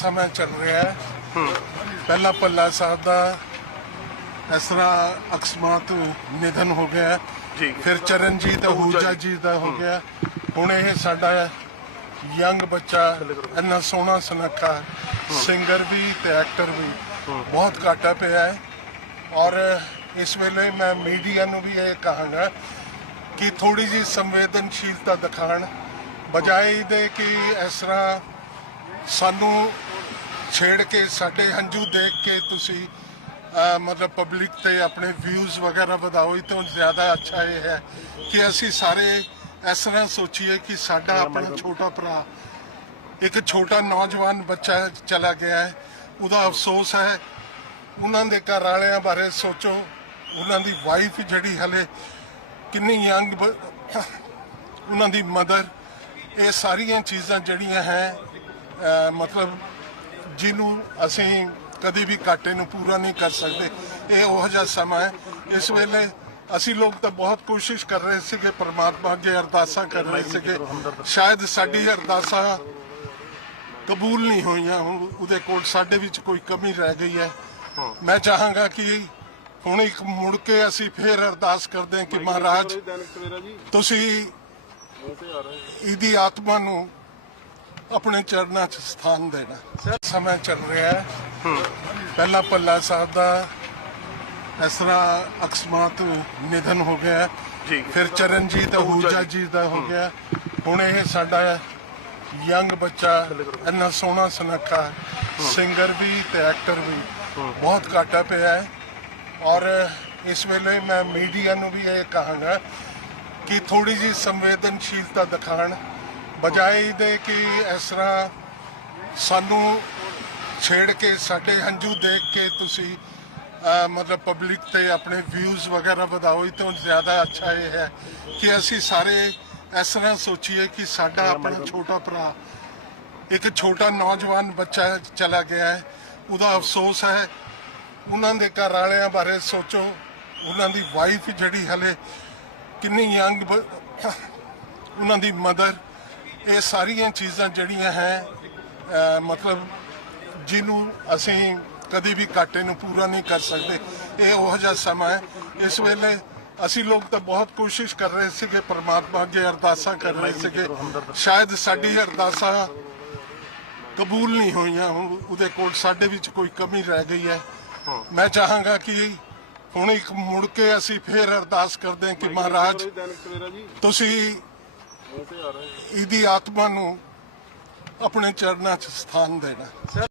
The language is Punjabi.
ਸਮਾਂ ਚੱਲ ਰਿਹਾ ਹੈ ਪਹਿਲਾ ਪੱਲਾ ਸਾਹਿਬ ਦਾ ਇਸ ਤਰ੍ਹਾਂ ਅਕਸਮਾਤ ਨਿਧਨ ਹੋ ਗਿਆ ਜੀ ਫਿਰ ਚਰਨਜੀਤ ਹੂਜਾ ਜੀ ਦਾ ਹੋ ਗਿਆ ਹੁਣ ਇਹ ਸਾਡਾ ਯੰਗ ਬੱਚਾ ਇੰਨਾ ਸੋਹਣਾ ਸੁਨੱਖਾ ਸਿੰਗਰ ਵੀ ਤੇ ਐਕਟਰ ਵੀ ਬਹੁਤ ਘਾਟਾ ਪਿਆ ਹੈ ਔਰ ਇਸ ਵੇਲੇ ਮੈਂ ਮੀਡੀਆ ਨੂੰ ਵੀ ਇਹ ਕਹਾਂਗਾ ਕਿ ਥੋੜੀ ਜੀ ਸੰਵੇਦਨਸ਼ੀਲਤਾ ਦਿਖਾਣ ਬਜਾਏ ਦੇ ਕਿ ਇਸ ਤਰ੍ਹਾਂ ਸਾਨੂੰ ਛੇੜ ਕੇ ਸਾਡੇ ਹੰਝੂ ਦੇਖ ਕੇ ਤੁਸੀਂ ਮਤਲਬ ਪਬਲਿਕ ਤੇ ਆਪਣੇ ਵਿਊਜ਼ ਵਗੈਰਾ ਵਧਾਓ ਇਹ ਤੋਂ ਜ਼ਿਆਦਾ ਅੱਛਾ ਇਹ ਹੈ ਕਿ ਅਸੀਂ ਸਾਰੇ ਇਸ ਤਰ੍ਹਾਂ ਸੋਚੀਏ ਕਿ ਸਾਡਾ ਆਪਣਾ ਛੋਟਾ ਭਰਾ ਇੱਕ ਛੋਟਾ ਨੌਜਵਾਨ ਬੱਚਾ ਚਲਾ ਗਿਆ ਹੈ ਉਹਦਾ ਅਫਸੋਸ ਹੈ ਉਹਨਾਂ ਦੇ ਘਰ ਵਾਲਿਆਂ ਬਾਰੇ ਸੋਚੋ ਉਹਨਾਂ ਦੀ ਵਾਈਫ ਜਿਹੜੀ ਹਲੇ ਕਿੰਨੀ ਯੰਗ ਉਹਨਾਂ ਦੀ ਮਦਰ ਇਹ ਸਾਰੀਆਂ ਚੀਜ਼ਾਂ ਜਿਹੜੀਆਂ ਹੈ ਮਤਲਬ ਜਿਹਨੂੰ ਅਸੀਂ ਕਦੇ ਵੀ ਘਾਟੇ ਨੂੰ ਪੂਰਾ ਨਹੀਂ ਕਰ ਸਕਦੇ ਇਹ ਉਹ ਜਿਹਾ ਸਮਾਂ ਹੈ ਇਸ ਵੇਲੇ ਅਸੀਂ ਲੋਕ ਤਾਂ ਬਹੁਤ ਕੋਸ਼ਿਸ਼ ਕਰ ਰਹੇ ਸੀ ਕਿ ਪਰਮਾਤਮਾ ਅੱਗੇ ਅਰਦਾਸਾਂ ਕਰ ਰਹੇ ਸੀ ਕਿ ਸ਼ਾਇਦ ਸਾਡੀ ਅਰਦਾਸਾਂ ਕਬੂਲ ਨਹੀਂ ਹੋਈਆਂ ਹੁਣ ਉਹਦੇ ਕੋਲ ਸਾਡੇ ਵਿੱਚ ਕੋਈ ਕਮੀ ਰਹਿ ਗਈ ਹੈ ਮੈਂ ਚਾਹਾਂਗਾ ਕਿ ਹੁਣ ਇੱਕ ਮੁੜ ਕੇ ਅਸੀਂ ਫੇਰ ਅਰਦਾਸ ਕਰਦੇ ਹਾਂ ਕਿ ਮਹਾਰਾਜ ਤੁਸੀਂ ਇਹਦੀ ਆਤਮਾ ਨੂੰ ਆਪਣੇ ਚਰਨਾਂ 'ਚ ਸਥਾਨ ਦੇਣਾ ਸਮਾਂ ਚੱਲ ਰਿਹਾ ਹੈ ਪਹਿਲਾ ਪੱਲਾ ਸਾਹਿਬ ਦਾ ਇਸ ਤਰ੍ਹਾਂ ਅਕਸਮਾਤ ਨਿਧਨ ਹੋ ਗਿਆ ਫਿਰ ਚਰਨਜੀਤ ਹੂਜਾ ਜੀ ਦਾ ਹੋ ਗਿਆ ਹੁਣ ਇਹ ਸਾਡਾ ਯੰਗ ਬੱਚਾ ਇੰਨਾ ਸੋਹਣਾ ਸੁਨੱਖਾ ਸਿੰਗਰ ਵੀ ਤੇ ਐਕਟਰ ਵੀ ਬਹੁਤ ਘਾਟਾ ਪਿਆ ਹੈ ਔਰ ਇਸ ਵੇਲੇ ਮੈਂ ਮੀਡੀਆ ਨੂੰ ਵੀ ਇਹ ਕਹਾਂਗਾ ਕਿ ਥੋੜੀ ਜੀ ਸੰਵੇਦਨਸ਼ੀਲਤਾ ਦਿਖਾਣ ਬਜਾਏ ਦੇ ਕਿ ਇਸ ਤਰ੍ਹਾਂ ਸਾਨੂੰ ਛੇੜ ਕੇ ਸਾਡੇ ਹੰਝੂ ਦੇਖ ਕੇ ਤੁਸੀਂ ਮਤਲਬ ਪਬਲਿਕ ਤੇ ਆਪਣੇ ਵਿਊਜ਼ ਵਗੈਰਾ ਵਧਾਓ ਇਹ ਤੋਂ ਜ਼ਿਆਦਾ ਅੱਛਾ ਇਹ ਹੈ ਕਿ ਅਸੀਂ ਸਾਰੇ ਇਸ ਤਰ੍ਹਾਂ ਸੋਚੀਏ ਕਿ ਸਾਡਾ ਆਪਣਾ ਛੋਟਾ ਭਰਾ ਇੱਕ ਛੋਟਾ ਨੌਜਵਾਨ ਬੱਚਾ ਚਲਾ ਗਿਆ ਹੈ ਉਹਦਾ ਅਫਸੋਸ ਹੈ ਉਹਨਾਂ ਦੇ ਘਰ ਵਾਲਿਆਂ ਬਾਰੇ ਸੋਚੋ ਉਹਨਾਂ ਦੀ ਵਾਈਫ ਜਿਹੜੀ ਹਲੇ ਕਿੰਨੀ ਯੰਗ ਉਹਨਾਂ ਦੀ ਮਦਰ ਇਹ ਸਾਰੀਆਂ ਚੀਜ਼ਾਂ ਜਿਹੜੀਆਂ ਹੈ ਮਤਲਬ ਜਿਹਨੂੰ ਅਸੀਂ ਕਦੀ ਵੀ ਘਾਟੇ ਨੂੰ ਪੂਰਾ ਨਹੀਂ ਕਰ ਸਕਦੇ ਇਹ ਉਹ ਜਿਹਾ ਸਮਾਂ ਹੈ ਇਸ ਵੇਲੇ ਅਸੀਂ ਲੋਕ ਤਾਂ ਬਹੁਤ ਕੋਸ਼ਿਸ਼ ਕਰ ਰਹੇ ਕਿ ਪਰਮਾਤਮਾ ਅੱਗੇ ਅਰਦਾਸਾਂ ਕਰ ਰਹੇ ਕਿ ਸ਼ਾਇਦ ਸਾਡੀ ਅਰਦਾਸਾਂ ਕਬੂਲ ਨਹੀਂ ਹੋਈਆਂ ਹੁਣ ਉਹਦੇ ਕੋਲ ਸਾਡੇ ਵਿੱਚ ਕੋਈ ਕਮੀ ਰਹਿ ਗਈ ਹੈ ਮੈਂ ਚਾਹਾਂਗਾ ਕਿ ਹੁਣ ਇੱਕ ਮੁੜ ਕੇ ਅਸੀਂ ਫੇਰ ਅਰਦਾਸ ਕਰਦੇ ਹਾਂ ਕਿ ਮਹਾਰਾਜ ਤੁਸੀਂ ਇਹਦੀ ਆਤਮਾ ਨੂੰ ਆਪਣੇ ਚਰਨਾਂ 'ਚ ਸਥਾਨ ਦੇਣਾ